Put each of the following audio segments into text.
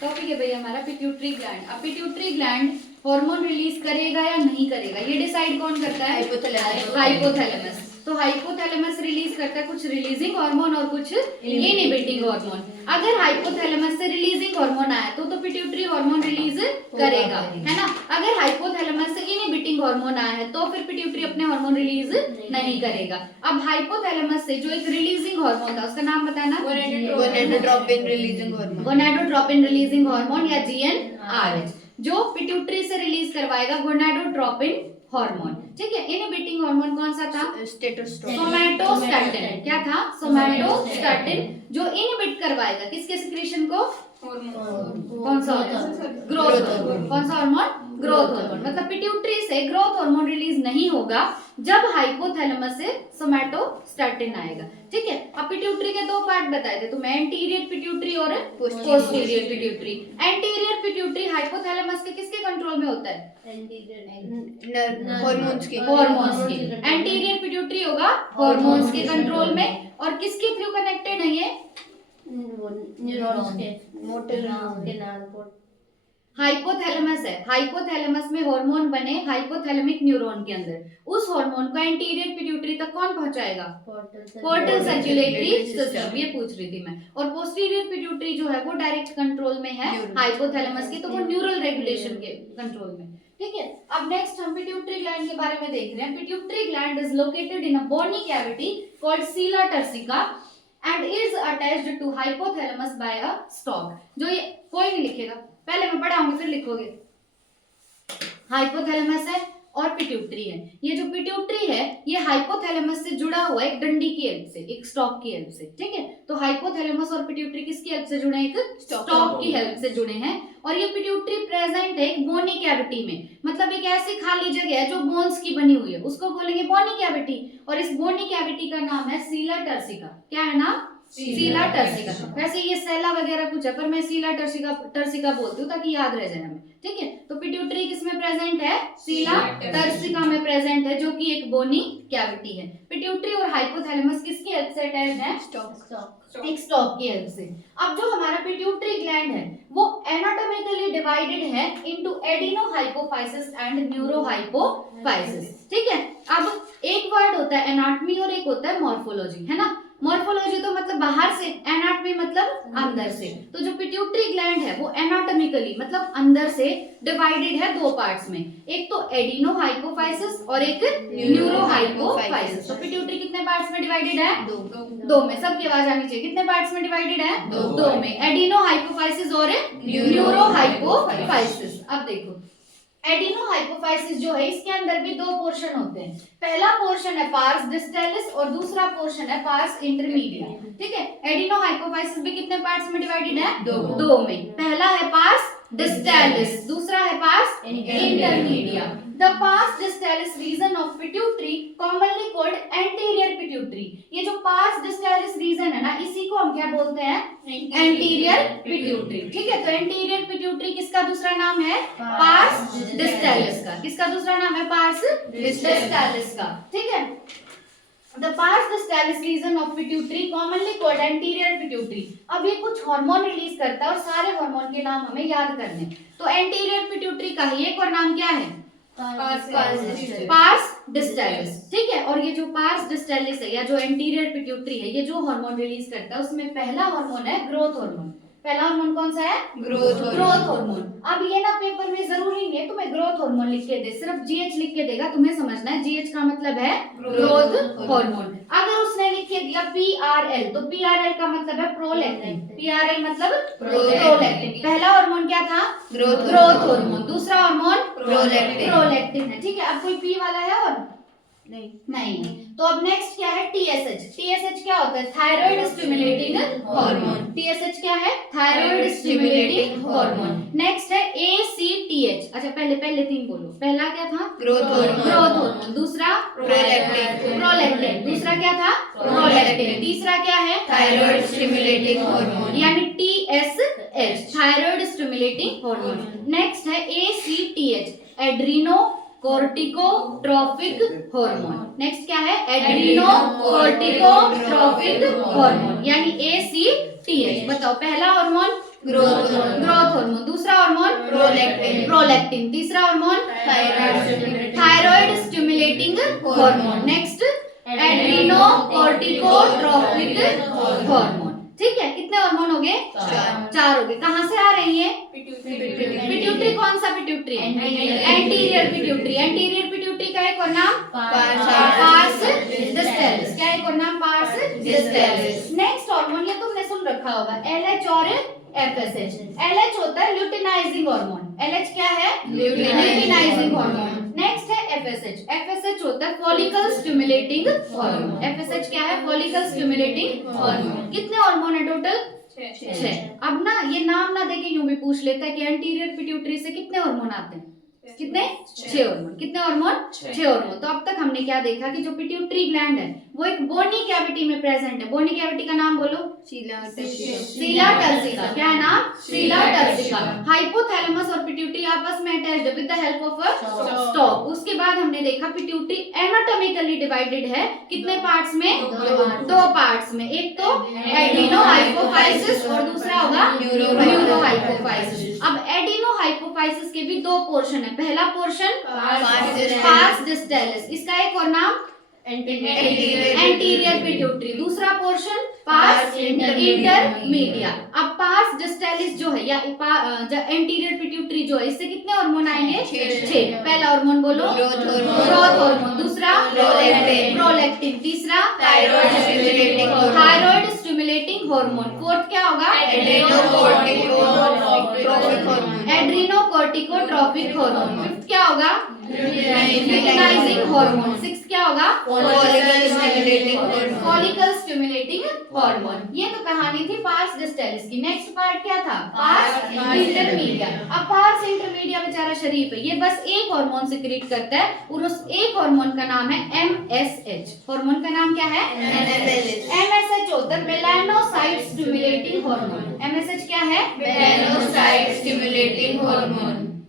Topic है भैया हमारा पिट्यूटरी ग्लैंड। अब पिट्यूटरी ग्लैंड हार्मोन रिलीज करेगा या नहीं करेगा ये डिसाइड कौन करता है? हाइपोथैलेमस। तो हाइपोथैलेमस रिलीज करता है कुछ रिलीजिंग हार्मोन और कुछ इनहिबिटिंग हार्मोन। अगर हाइपोथैलेमस से रिलीजिंग हार्मोन आया तो पिट्यूटरी हार्मोन रिलीज करेगा, है ना। अगर हाइपोथैलेमस से इनहिबिटिंग हार्मोन आया है तो फिर पिट्यूटरी अपने हार्मोन रिलीज नहीं करेगा। अब हाइपोथैलेमस से जो एक रिलीजिंग हार्मोन था उसका नाम बताना। Gonadotropin releasing hormone. Gonadotropin releasing hormone या GnRH जो पिट्यूटरी से रिलीज करवाएगा गोनाडोट्रोपिन हार्मोन, ठीक है। इनहिबिटिंग हार्मोन कौन सा था? सोमैटोस्टैटिन। क्या था? सोमैटोस्टैटिन जो इनहिबिट करवाएगा किसके सिक्रीशन को? कौन सा ग्रोथ हार्मोन। कौन सा हार्मोन? Growth hormone. मतलब पिट्यूटरी से ग्रोथ हार्मोन रिलीज नहीं होगा जब हाइपोथैलेमस से सोमैटोस्टैटिन आएगा, ठीक है। अब पिट्यूटरी के दो पार्ट बताए थे तुम्हें, एंटीरियर पिट्यूटरी और posterior pituitary. Anterior pituitary hypothalamus के किसके कंट्रोल में होता है? हार्मोन्स के। एंटीरियर पिट्यूटरी होगा हार्मोन्स के कंट्रोल में। और किसके थ्रू कनेक्टेड है ये? न्यूरॉन्स के मोटर के नाल। हाइपोथैलेमस है, हाइपोथैलेमस में हार्मोन बने हाइपोथैलेमिक न्यूरॉन के अंदर, उस हार्मोन को एंटीरियर पिट्यूटरी तक कौन पहुंचाएगा? पोर्टल सर्कुलेटरी सिस्टम, ये पूछ रही थी मैं। और पोस्टीरियर पिट्यूटरी जो है वो डायरेक्ट कंट्रोल में है हाइपोथैलेमस के, तो वो न्यूरल रेगुलेशन के कंट्रोल में, ठीक है। अब नेक्स्ट हम पिट्यूटरी ग्लैंड के बारे में देख रहे हैं। Pituitary gland is located in a bony cavity called sella turcica and is attached to hypothalamus by a stalk. जो ये कोई नहीं लिखेगा, पहले मैं पढ़ाऊंगी फिर लिखोगे। हाइपोथैलेमस है और पिट्यूटरी है। ये जो पिट्यूटरी है ये हाइपोथैलेमस से जुड़ा हुआ है एक डंडी की हेल्प से, एक स्टॉक की हेल्प से, ठीक है। तो हाइपोथैलेमस और पिट्यूटरी किसकी हेल्प से जुड़े हैं? एक स्टॉक की हेल्प से जुड़े हैं। और ये पिट्यूटरी प्रेजेंट है एक बोनी कैविटी में, मतलब एक ऐसी खाली जगह है जो बोन्स की बनी हुई है, उसको बोलेंगे बोनी कैविटी। और इस बोनी कैविटी का नाम है सीला टर्सिका। क्या है नाम? सीला टर्सिका। वैसे ये सेला वगैरह कुछ है पर मैं सीला टर्सिका बोलती हूँ ताकि याद रह जाए हमें, ठीक है। तो पिट्यूटरी किसमें प्रेजेंट है? सीला टर्सिका में प्रेजेंट है जो कि एक बोनी कैविटी है। पिट्यूटरी और हाइपोथैलेमस किसकी हेल्प से अटैच्ड है? एक स्टॉक की हेल्प से। अब जो हमारा पिट्यूटरी ग्लैंड है वो एनाटॉमिकली डिवाइडेड है इनटू एडिनोहाइपोफाइसिस एंड न्यूरोहाइपोफाइसिस, ठीक है। अब एक वर्ड होता है एनाटॉमी और एक होता है मॉर्फोलॉजी, है ना। मॉर्फोलॉजी तो मतलब बाहर से, एनाटॉमी मतलब अंदर से। तो जो पिट्यूटरी ग्लैंड है वो एनाटॉमिकली मतलब अंदर से डिवाइडेड है दो पार्ट्स में, एक तो एडिनोहाइपोफाइसिस और एक न्यूरोहाइपोफाइसिस। तो पिट्यूटरी कितने पार्ट्स में डिवाइडेड है? दो में। सबकी आवाज आनी चाहिए। कितने पार्ट्स में डिवाइडेड है? दो में, एडिनोहाइपोफाइसिस और न्यूरोहाइपोफाइसिस। अब देखो एडिनोहाइपोफाइसिस जो है इसके अंदर भी दो पोर्शन होते हैं। पहला पोर्शन है पार्स डिस्टैलिस और दूसरा पोर्शन है पार्स इंटरमीडिया, ठीक है। एडिनोहाइपोफाइसिस भी कितने पार्ट्स में डिवाइडेड है? दो में। पहला है पार्स डिस्टैलिस, दूसरा है pars intermedia. The pars distalis region of pituitary commonly called anterior pituitary. ये जो पार्स डिस्टैलिस रीजन है ना इसी को हम क्या बोलते हैं? एंटीरियर पिट्यूटरी, ठीक है। तो एंटीरियर पिट्यूटरी किसका दूसरा नाम है? पार्स डिस्टैलिस का। किसका दूसरा नाम है? पार्स डिस्टैलिस का, ठीक है। The pars distalis region of pituitary commonly called anterior pituitary। अब ये कुछ हार्मोन रिलीज करता है और सारे हार्मोन के नाम हमें याद करने। तो एंटीरियर पिट्यूटरी का ही एक और नाम क्या है? पार्स डिस्टैलिस, ठीक है। और ये जो पार्स डिस्टैलिस है या जो एंटीरियर पिट्यूटरी है ये जो हार्मोन रिलीज करता है उसमें पहला हार्मोन है ग्रोथ हार्मोन। पहला हार्मोन कौन सा है? Growth hormone. अब ये ना पेपर में जरूरी नहीं है तुम्हें ग्रोथ हार्मोन लिख के दे, सिर्फ GH लिख के देगा, तुम्हें समझना है GH का मतलब है ग्रोथ हार्मोन। अगर उसने लिख के दिया PRL तो PRL का मतलब है प्रोलैक्टिन। PRL मतलब प्रोलैक्टिन। पहला हार्मोन क्या था? Growth hormone. दूसरा हार्मोन प्रोलैक्टिन है, ठीक है। अब कोई P वाला है और नहीं। तो अब नेक्स्ट क्या है? TSH। TSH क्या होता है? Thyroid stimulating hormone. TSH क्या है? Thyroid stimulating hormone. नेक्स्ट है ACTH। अच्छा पहले तीन बोलो। पहला क्या था? Growth hormone. दूसरा प्रोलैक्टिन। दूसरा क्या था? प्रोलैक्टिन। तीसरा क्या है? थायराइड स्टिमुलेटिंग हार्मोन यानी TSH, thyroid stimulating hormone. Next है ACTH, एड्रीनो कोर्टिकोट्रोपिक हार्मोन। नेक्स्ट क्या है? एड्रीनो कोर्टिकोट्रोपिक हार्मोन यानी ACTH। बताओ पहला hormone Growth hormone. Growth hormone. दूसरा हार्मोन Prolactin. प्रोलैक्टिन। तीसरा hormone thyroid stimulating hormone. Next adrenocorticotropic hormone. ठीक है, कितने हार्मोन हो गए? 4 हो गए। कहाँ से आ रही है? पिट्यूटरी। कौन सा pituitary? Anterior pituitary. Anterior pituitary का एक और नाम पार्स डिस्टैलिस। क्या एक और नाम? पार्स डिस्टैलिस। नेक्स्ट हार्मोन, ये तुमने सुन रखा होगा, LH और FSH। LH होता है ल्यूटिनाइजिंग हार्मोन। LH क्या है? Luteinizing hormone. नेक्स्ट है FSH। FSH होता है फॉलिकल स्टिमुलेटिंग हार्मोन। FSH क्या है? Follicle stimulating hormone. कितने हार्मोन है टोटल? 6। अब ना ये नाम ना देके यूं भी पूछ लेता है कि एंटीरियर पिट्यूटरी से कितने हार्मोन आते हैं? कितने? 6 हार्मोन। कितने हार्मोन? 6 हार्मोन। तो अब तक हमने क्या देखा कि जो पिट्यूटरी ग्लैंड है वो एक बोनी कैविटी में प्रेजेंट है। बोनी कैविटी का नाम बोलो। सीला टर्सिका। क्या है नाम? सीला टर्सिका। हाइपोथैलेमस और पिट्यूटरी आपस में अटैच्ड है with the help of a stock. उसके बाद हमने देखा पिट्यूटरी एनाटॉमिकली डिवाइडेड है। कितने पार्ट्स में? 2 पार्ट्स में। एक तो एडिनो हाइपोफाइसिस और दूसरा होगा न्यूरो हाइपोफाइसिस। अब एडिनो हाइपोफाइसिस के भी 2 पोर्शन है। पहला पोर्शन पार्स डिस्टैलिस, इसका एक और नाम एंटीरियर पिट्यूटरी। दूसरा पोर्शन पार्स इंटरमीडिया। अब पार्स डिस्टैलिस जो है या एंटीरियर पिट्यूटरी जो है, इससे कितने हार्मोन आएंगे? 6। पहला हार्मोन बोलो ग्रोथ हार्मोन। दूसरा प्रोलैक्टिन। तीसरा थायराइड स्टिमुलेटिंग हार्मोन। फोर्थ क्या होगा? एड्रीनोकोर्टिकोट्रोपिक हार्मोन। फिफ्थ क्या होगा? Luteinizing hormone. सिक्स्थ क्या होगा? Follicle stimulating hormone. ये तो कहानी थी पार्स डिस्टैलिस की। नेक्स्ट पार्ट क्या था? Parse intermedia. अब पार्स इंटरमीडिया बेचारा शरीफ है, ये बस एक हार्मोन सिक्रीट करता है और उस एक हार्मोन का नाम है MSH। हार्मोन का नाम क्या है? MSH होता है मेलानोसाइट स्टिमुलेटिंग हार्मोन। MSH क्या है?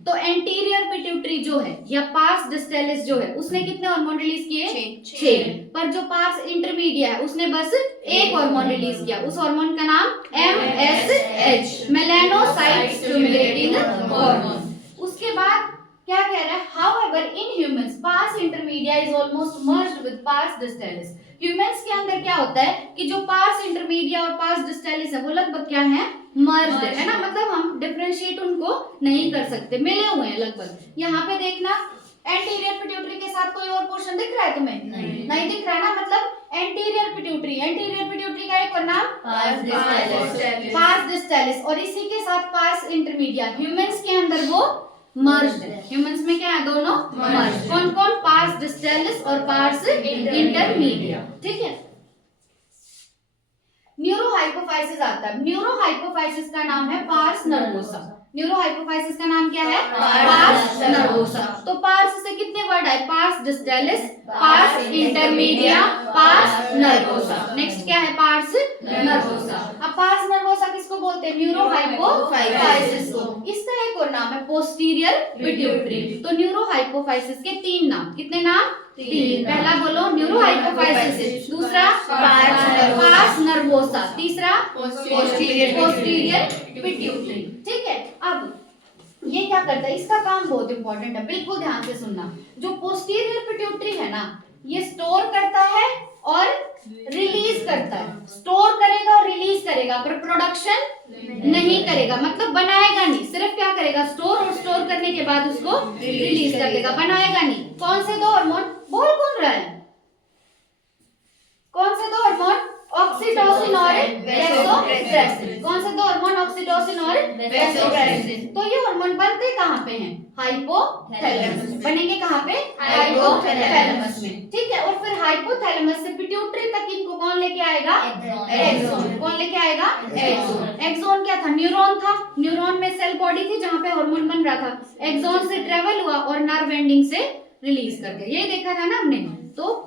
तो एंटीरियर पिट्यूटरी जो है या पार्स डिस्टैलिस जो है उसने कितने हार्मोन रिलीज किए? 6। पर जो पार्स इंटरमीडिया है उसने बस एक हार्मोन रिलीज किया। उस हार्मोन का नाम MSH, मेलानोसाइट स्टिमुलेटिंग हार्मोन। उसके बाद क्या कह रहा है? However in humans pars intermedia is almost merged with pars distalis. Humans के अंदर क्या होता है कि जो पार्स इंटरमीडिया और पार्स डिस्टैलिस है वो लगभग क्या है? मर्ज्ड है ना। मतलब हम डिफरेंशिएट उनको नहीं कर सकते, मिले हुए हैं लगभग। यहाँ पे देखना एंटीरियर पिट्यूटरी के साथ कोई और पोर्शन दिख रहा है तुम्हें? नहीं दिख रहा है ना। मतलब एंटीरियर पिट्यूटरी का एक और नाम पार्स डिस्टैलिस और इसी के साथ पार्स इंटरमीडिया। ह्यूमंस के अंदर वो मर्ज्ड है। ह्यूमंस में क्या है? दोनों मर्ज्ड। कौन कौन? पार्स डिस्टैलिस और पार्स इंटरमीडिया। ठीक है। न्यूरोहाइपोफाइसिस आता है। न्यूरोहाइपोफाइसिस का नाम है पार्स नर्वोसा। न्यूरोहाइपोफाइसिस का नाम क्या है? Pars nervosa. तो पार्स से कितने वर्ड आए? Pars distalis, pars intermedia, pars nervosa. Next क्या है? Pars nervosa. अब पार्स नर्वोसा किसको बोलते हैं? न्यूरोहाइपोफाइसिस को। इसका एक और नाम है पोस्टीरियर पिट्यूटरी। तो न्यूरोहाइपोफाइसिस के 3 नाम। कितने नाम? 3। पहला बोलो न्यूरोहाइपोफाइसिस, दूसरा पार्स नर्वोसा, तीसरा पोस्टीरियर पिट्यूटरी। ठीक है। अब ये क्या करता है? इसका काम बहुत इंपॉर्टेंट है, बिल्कुल ध्यान से सुनना। जो पोस्टीरियर पिट्यूटरी है ना, ये स्टोर करता है और रिलीज करता है। स्टोर करेगा और रिलीज करेगा, पर प्रोडक्शन नहीं करेगा। मतलब बनाएगा नहीं, सिर्फ क्या करेगा? स्टोर, और स्टोर करने के बाद उसको रिलीज कर देगा, बनाएगा नहीं। कौन से 2 हार्मोन? बोल कौन रहा है? कौन से 2 हार्मोन? ऑक्सीटोसिन और वैसोप्रेसिन। कौन से 2 हार्मोन? ऑक्सीटोसिन और वैसोप्रेसिन। तो ये हार्मोन बनते कहाँ पे हैं? हाइपोथैलेमस। बनेंगे कहाँ पे? हाइपोथैलेमस में। ठीक है। और फिर हाइपोथैलेमस से पिट्यूटरी तक इनको कौन लेके आएगा? एक्सोन। कौन लेके आएगा? एक्सोन। एक्सोन क्या था? न्यूरॉन था। न्यूरॉन में सेल बॉडी थी जहाँ पे हार्मोन बन रहा था। एक्सोन से ट्रेवल हुआ और नर्व एंडिंग से रिलीज कर दिया। ये देखा था ना हमने। तो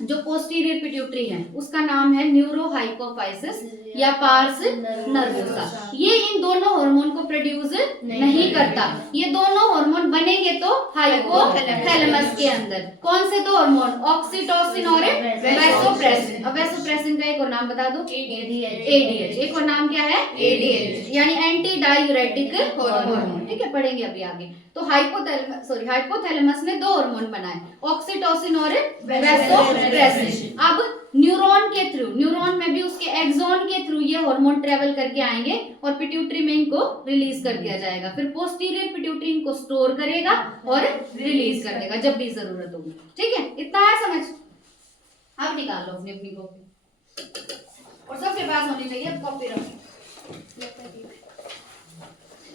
जो पोस्टीरियर पिट्यूटरी है उसका नाम है न्यूरोहाइपोफाइसिस या पार्स नर्वोसा। ये इन दोनों हार्मोन को प्रोड्यूस नहीं करता। ये दोनों हार्मोन बनेंगे तो हाइपोथैलेमस के अंदर। कौन से दो हार्मोन? ऑक्सीटोसिन और वैसोप्रेसिन। अब वैसोप्रेसिन का एक और नाम बता दो, एडीएच। एक और नाम क्या है? ADH, यानी एंटी डायूरेटिक हार्मोन। ठीक है, पढ़ेंगे अभी आगे। तो हाइपोथैलेमस ने दो हार्मोन बनाए, ऑक्सीटोसिन और वैसोप्रेसिन। अब न्यूरॉन के थ्रू, न्यूरॉन में भी उसके एक्सॉन के थ्रू ये हार्मोन ट्रेवल करके आएंगे और पिट्यूटरी में इनको रिलीज कर दिया जाएगा। फिर पोस्टीरियर पिट्यूटरी इनको स्टोर करेगा और रिलीज कर देगा जब भी जरूरत होगी। ठीक है, इतना है समझ? अब निकाल लो अपनी अपनी कॉपी, और सबके पास होनी चाहिए अब कॉपी। रखो,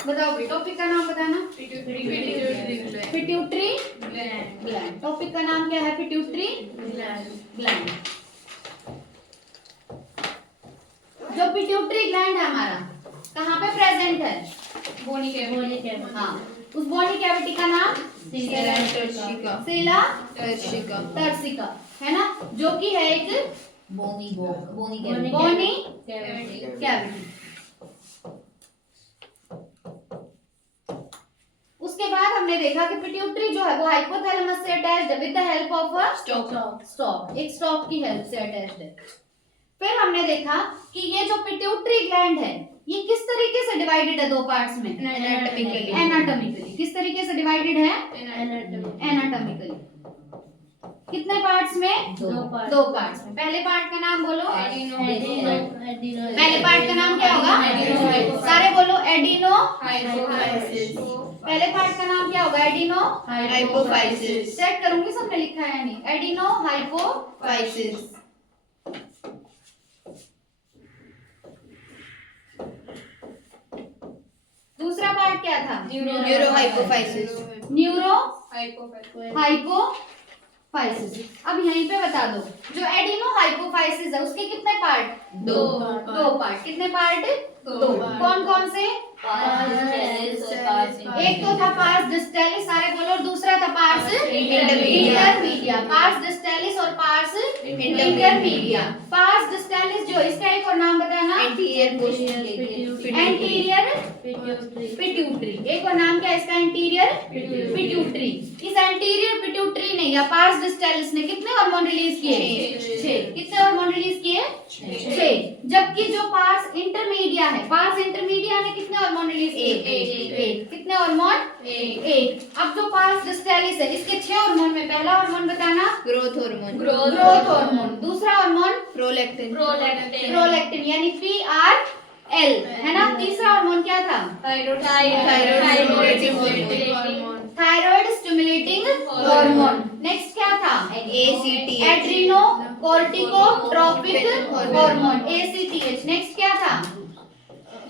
बताओ भाई, टॉपिक का नाम बताना। Pituitary gland. टॉपिक का नाम क्या है? Pituitary gland. जो पिट्यूटरी ग्लैंड है हमारा कहाँ पे प्रेजेंट है? बोनी कैविटी। हाँ, उस बोनी कैविटी का नाम सीला टर्सिका है ना, जो कि है एक बोनी कैविटी। उसके बाद हमने देखा कि पिट्यूटरी जो है वो हाइपोथैलेमस से अटैच्ड है with the help of a stock, एक स्टॉक की हेल्प से अटैच्ड है। फिर हमने देखा कि ये जो पिट्यूटरी ग्लैंड है ये किस तरीके से डिवाइडेड है? दो पार्ट्स में, एनाटॉमिकली। किस तरीके से डिवाइडेड है? एनाटॉमिकली। कितने पार्ट्स में? दो पार्ट्स में। पहले पार्ट का नाम बोलो। पहले पार्ट का नाम क्या होगा? सारे बोलो, एडिनो। पहले पार्ट का नाम क्या होगा? Adeno hypophysis. चेक करूंगी सबने लिखा है या नहीं। Adeno hypophysis. दूसरा पार्ट क्या था? Neuro hypophysis. Neuro hypophysis. अब यहीं पे बता दो, जो एडिनो हाइपोफाइसिस है उसके कितने पार्ट? दो पार्ट। कितने पार्ट? दो। कौन कौन से? एक तो था पार्स डिस्टेलिस, सारे बोलो, और दूसरा था पार्स इंटरमीडिया। पार्स डिस्टेलिस और पार्स इंटरमीडिया। पार्स डिस्टेलिस जो, इसका एक और नाम बताना। Anterior pituitary. एक और नाम क्या है इसका? Anterior pituitary. इस एंटीरियर पिट्यूटरी ने या पार्स डिस्टेलिस ने कितने हार्मोन रिलीज किए? 6। कितने हार्मोन रिलीज किए? 6। जबकि जो पार्स इंटरमीडिया है, पार्स इंटरमीडिया ने कितने हार्मोन रिलीज किए? 1। कितने हार्मोन? 1। अब जो पार्स डिस्टेलिस है इसके 6 हार्मोन में पहला हार्मोन बताना। Growth hormone. दूसरा हार्मोन प्रोलैक्टिन यानी PRL है ना। तीसरा हार्मोन क्या था? Thyroid stimulating hormone. नेक्स्ट क्या था? ACTH। Adrenocorticotropic hormone, ACTH। Next क्या था?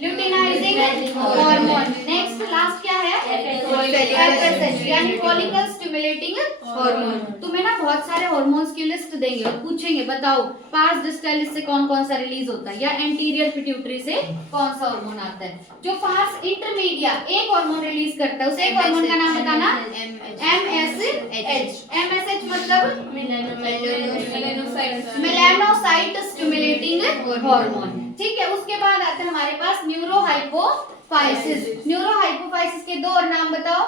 Luteinizing hormone. नेक्स्ट लास्ट क्या है? FSH यानी फॉलिकल स्टिमुलेटिंग हार्मोन। तुम्हें ना बहुत सारे हार्मोन्स की लिस्ट देंगे और पूछेंगे बताओ पार्स डिस्टेलिस से कौन कौन सा रिलीज होता है या एंटीरियर पिट्यूटरी से कौन सा हार्मोन आता है। जो पार्स इंटरमीडिया एक हार्मोन रिलीज करता है उसे एक हार्मोन का नाम बताना। MSH मतलब मेलानोसाइट स्टिमुलेटिंग हार्मोन। ठीक है, उसके बाद आता है हमारे पास न्यूरो हाइपोफाइसिस। न्यूरो हाइपोफाइसिस के दो और नाम बताओ।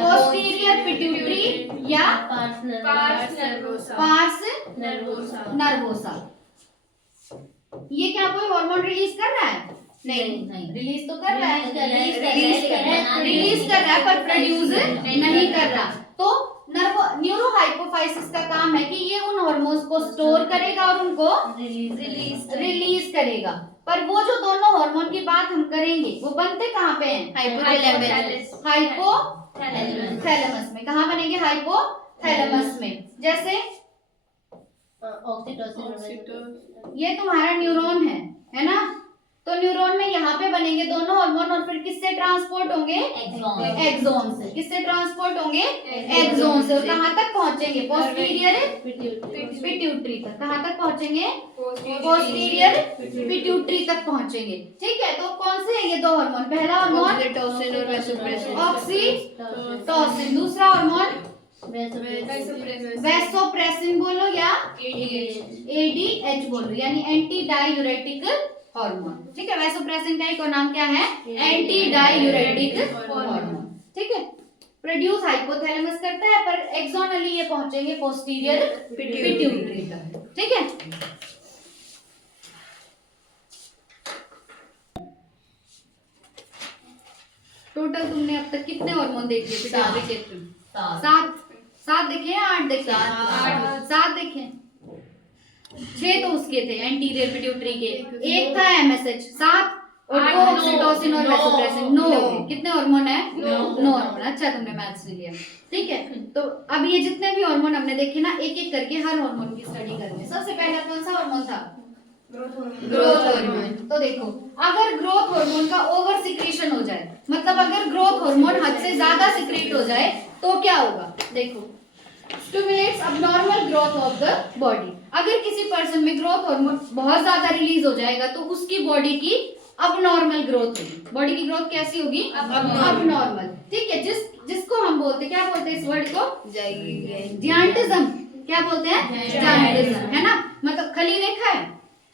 पोस्टीरियर पिट्यूटरी या पार्स नर्वोसा। ये क्या कोई हार्मोन रिलीज कर रहा है? नहीं, रिलीज तो कर रहा है, रिलीज कर रहा है पर प्रोड्यूस नहीं कर रहा। तो न्यूरो हाइपोफाइसिस का काम है कि ये उन हार्मोन्स को स्टोर करेगा और उनको रिलीज करेगा। पर वो जो दोनों हार्मोन की बात हम करेंगे वो बनते कहाँ पे हैं? हाइपोथैलेमस में। कहाँ बनेंगे? हाइपोथैलेमस में। जैसे ये तुम्हारा न्यूरॉन है ना, तो न्यूरॉन में यहाँ पे बनेंगे दोनों हार्मोन और फिर किससे ट्रांसपोर्ट होंगे? एक्सॉन से। किससे ट्रांसपोर्ट होंगे? एक्सॉन से। और कहाँ तक पहुंचेंगे? पोस्टीरियर पिट्यूटरी तक। कहाँ तक पहुंचेंगे? पोस्टीरियर पिट्यूटरी तक पहुंचेंगे। ठीक है, तो कौन से हैं ये दो हार्मोन? पहला हार्मोन ऑक्सीटोसिन और वैसोप्रेसिन। ऑक्सीटोसिन। दूसरा हार्मोन वैसोप्रेसिन बोलो या ADH बोलो, यानी एंटी डायूरेटिक हार्मोन, ठीक है। वैसोप्रेसिन का एक और नाम क्या है? एंटी डायूरेटिक हार्मोन, ठीक है। प्रोड्यूस हाइपोथैलेमस करता है, पर एक्सोनली ये पहुंचेंगे पोस्टीरियर पिट्यूटरी तक, ठीक है। टोटल तुमने अब तक कितने हार्मोन देख लिए पिट्यूटरी क्षेत्र में? सात देखे हैं, 8 देखे हैं? 7 देखे हैं। 6 तो उसके थे एंटीरियर पिट्यूटरी के, एक था एमएसएच 7 और 2 ऑक्सीटोसिन और वैसोप्रेसिन 9। कितने हार्मोन है? 9 हार्मोन। अच्छा तुमने मैथ्स ले लिया, ठीक है। तो अब ये जितने भी हार्मोन हमने देखे ना, एक एक करके हर हार्मोन की स्टडी करेंगे। सबसे पहला कौन सा हार्मोन था? Growth hormone. तो देखो, अगर ग्रोथ हार्मोन का ओवर सिक्रीशन हो जाए, मतलब अगर ग्रोथ हार्मोन हद से ज्यादा सिक्रीट हो जाए तो क्या होगा? देखो, stimulates abnormal growth of the body. अगर किसी पर्सन में ग्रोथ हार्मोन बहुत ज्यादा रिलीज हो जाएगा तो उसकी बॉडी की अबनॉर्मल ग्रोथ होगी। बॉडी की ग्रोथ कैसी होगी? अबनॉर्मल, ठीक है। जिसको हम बोलते, क्या बोलते हैं इस वर्ड को? जियांटिज्म। क्या बोलते हैं? जियांटिज्म, है ना। मतलब खली रेखा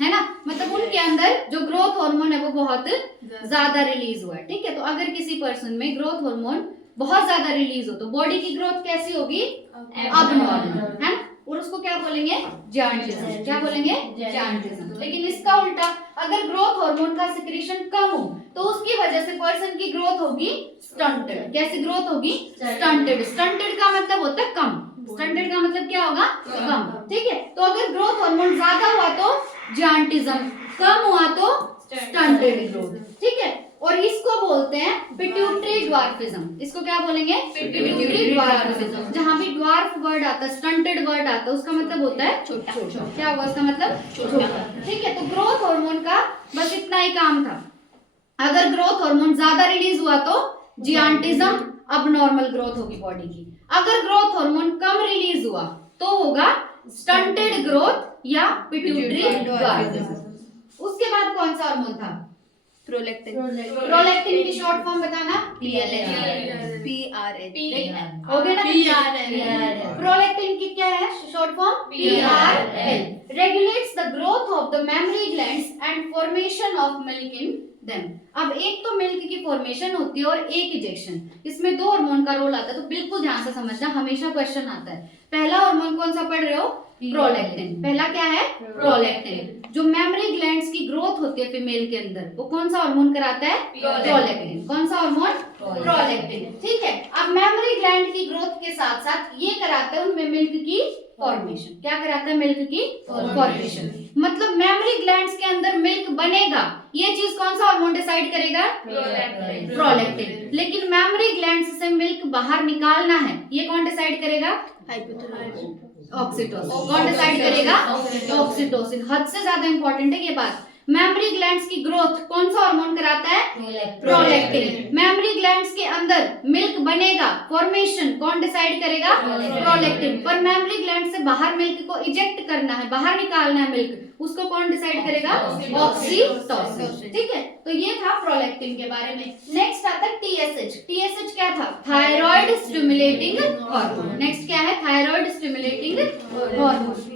है ना, मतलब उनके अंदर जो ग्रोथ हार्मोन है वो बहुत ज्यादा रिलीज हुआ है, ठीक है। तो अगर किसी पर्सन में ग्रोथ हार्मोन बहुत ज्यादा रिलीज हो तो बॉडी की ग्रोथ कैसी होगी? अबनॉर्मल, है ना। और उसको क्या बोलेंगे? जियांटिज्म। क्या बोलेंगे? जियांटिज्म। लेकिन इसका उल्टा, अगर ग्रोथ हार्मोन का सिक्रीशन कम हो तो उसकी वजह से पर्सन की ग्रोथ होगी स्टंटेड। कैसी ग्रोथ होगी? स्टंटेड। स्टंटेड का मतलब होता है कम। स्टंटेड का मतलब क्या होगा? कम, ठीक है। तो अगर ग्रोथ हार्मोन ज्यादा हुआ तो जियांटिज्म, कम हुआ तो स्टंटेड ग्रोथ, ठीक है। और इसको बोलते हैं पिट्यूटरी ड्वार्फिज्म। इसको क्या बोलेंगे? Pituitary dwarfism. जहां भी ड्वार्फ वर्ड आता है, स्टंटेड वर्ड आता है, उसका मतलब होता है छोटा। क्या होगा उसका मतलब? छोटा, ठीक है। तो ग्रोथ हार्मोन का बस इतना ही काम था। अगर ग्रोथ हार्मोन ज्यादा रिलीज हुआ तो जियांटिज्म, अबनॉर्मल ग्रोथ होगी बॉडी की। अगर ग्रोथ हार्मोन कम रिलीज हुआ तो होगा स्टंटेड ग्रोथ या पिट्यूटरी ड्वार्फिज्म। उसके बाद कौन सा हार्मोन था? प्रोलैक्टिन। प्रोलैक्टिन की शॉर्ट फॉर्म बताना। PRH। हो गया ना? प्रोलैक्टिन की क्या है short form? PRL। Regulates the growth of the mammary glands and formation of milk in them. अब एक तो मिल्क की फॉर्मेशन होती है और एक इजेक्शन, इसमें 2 हार्मोन का रोल आता है। तो बिल्कुल ध्यान से समझना, हमेशा क्वेश्चन आता है। पहला हार्मोन कौन सा पढ़ रहे हो? प्रोलैक्टिन। पहला क्या है? प्रोलैक्टिन। जो मेमरी ग्लैंड्स की ग्रोथ होती है फीमेल के अंदर, वो कौन सा हार्मोन कराता है? प्रोलैक्टिन। कौन सा हार्मोन? प्रोलैक्टिन, ठीक है। अब मेमरी ग्लैंड की ग्रोथ के साथ साथ ये कराता है उनमें मिल्क की फॉर्मेशन। क्या कराता है? मिल्क की फॉर्मेशन। मतलब मेमरी ग्लैंड्स के अंदर मिल्क बनेगा, ये चीज कौन सा हार्मोन डिसाइड करेगा? प्रोलैक्टिन। लेकिन मेमरी ग्लैंड्स से मिल्क बाहर निकालना है, ये कौन डिसाइड करेगा? ऑक्सीटोसिन। कौन डिसाइड करेगा? ऑक्सीटोसिन। हद से ज्यादा इंपॉर्टेंट है ये बात। मेमरी ग्लैंड्स की ग्रोथ कौन सा हार्मोन कराता है? प्रोलैक्टिन। मेमरी ग्लैंड्स के अंदर मिल्क बनेगा, फॉर्मेशन कौन डिसाइड करेगा? प्रोलैक्टिन। पर मेमरी ग्लैंड से बाहर मिल्क को इजेक्ट करना है, बाहर निकालना है मिल्क, उसको कौन डिसाइड करेगा? ऑक्सीटोसिन, ठीक है। तो ये था प्रोलैक्टिन के बारे में। नेक्स्ट आता है TSH। TSH क्या था? Thyroid stimulating hormone. नेक्स्ट क्या है? Thyroid stimulating hormone.